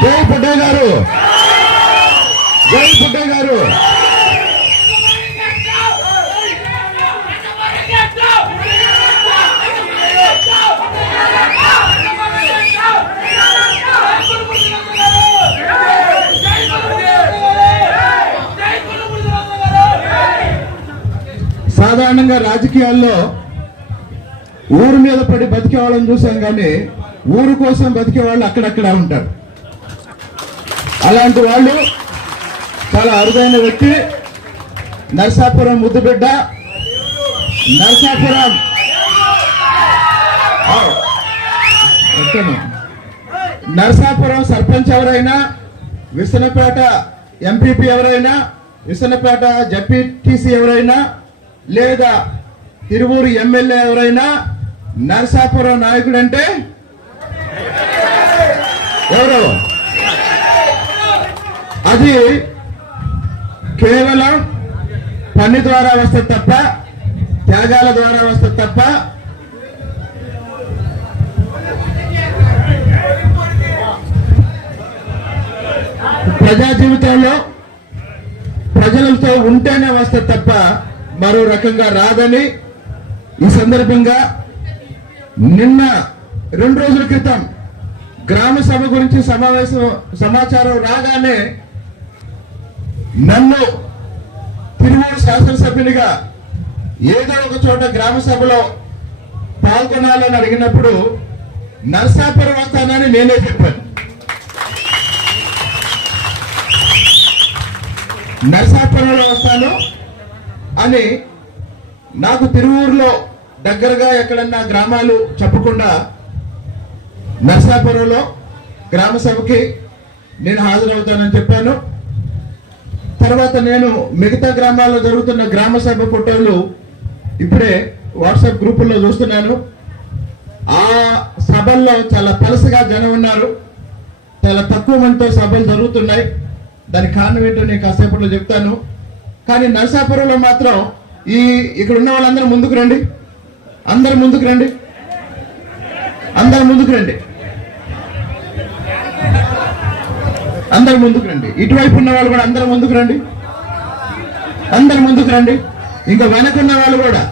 జై పుట్టే గారు, జై పుట్టే గారు. సాధారణంగా రాజకీయాల్లో ఊరు మీద పడి బతికే వాళ్ళని చూసాం, కానీ ఊరు కోసం బతికే వాళ్ళు అక్కడక్కడ ఉంటారు. అలాంటి వాళ్ళు చాలా అరుదైన వ్యక్తి. నరసాపురం ముద్దుబిడ్డ, నరసాపురం నరసాపురం సర్పంచ్ ఎవరైనా, విసనపేట ఎంపీపీ ఎవరైనా, విసనపేట జడ్పీటీసీ ఎవరైనా, లేదా తిరువూరు ఎమ్మెల్యే ఎవరైనా నరసాపురం నాయకుడు అంటే ఎవరు? అది కేవలం పని ద్వారా వస్తుంది తప్ప, త్యాగాల ద్వారా వస్తుంది తప్ప, ప్రజా జీవితంలో ప్రజలతో ఉంటేనే వస్తుంది తప్ప మరో రకంగా రాదని ఈ సందర్భంగా నిన్న 2 రోజుల క్రితం గ్రామ సభ గురించి సమాచారం రాగానే నన్ను తిరువూరు శాసనసభ్యునిగా ఏదో ఒక చోట గ్రామ సభలో పాల్గొనాలని అడిగినప్పుడు నరసాపురం వస్తానని నేనే చెప్పాను. నరసాపురంలో వస్తాను అని నాకు తిరువూరులో దగ్గరగా ఎక్కడన్నా గ్రామాలు చెప్పకుండా నరసాపురంలో గ్రామ సభకి నేను హాజరవుతానని చెప్పాను. తర్వాత నేను మిగతా గ్రామాల్లో జరుగుతున్న గ్రామ సభ ఫోటోలు ఇప్పుడే వాట్సాప్ గ్రూపుల్లో చూస్తున్నాను. ఆ సభల్లో చాలా పలసగా జనం ఉన్నారు, చాలా తక్కువ మందితో సభలు జరుగుతున్నాయి. దానికి కారణం ఏంటో నేను కాసేపట్లో చెప్తాను. కానీ నరసాపురంలో మాత్రం ఇక్కడ ఉన్న వాళ్ళందరూ ముందుకు రండి, అందరు ముందుకు రండి, అందరు ముందుకు రండి, అందరు ముందుకు రండి. ఇటువైపు ఉన్న వాళ్ళు కూడా అందరు ముందుకు రండి, అందరు ముందుకు రండి. ఇంకా వెనకున్న వాళ్ళు కూడా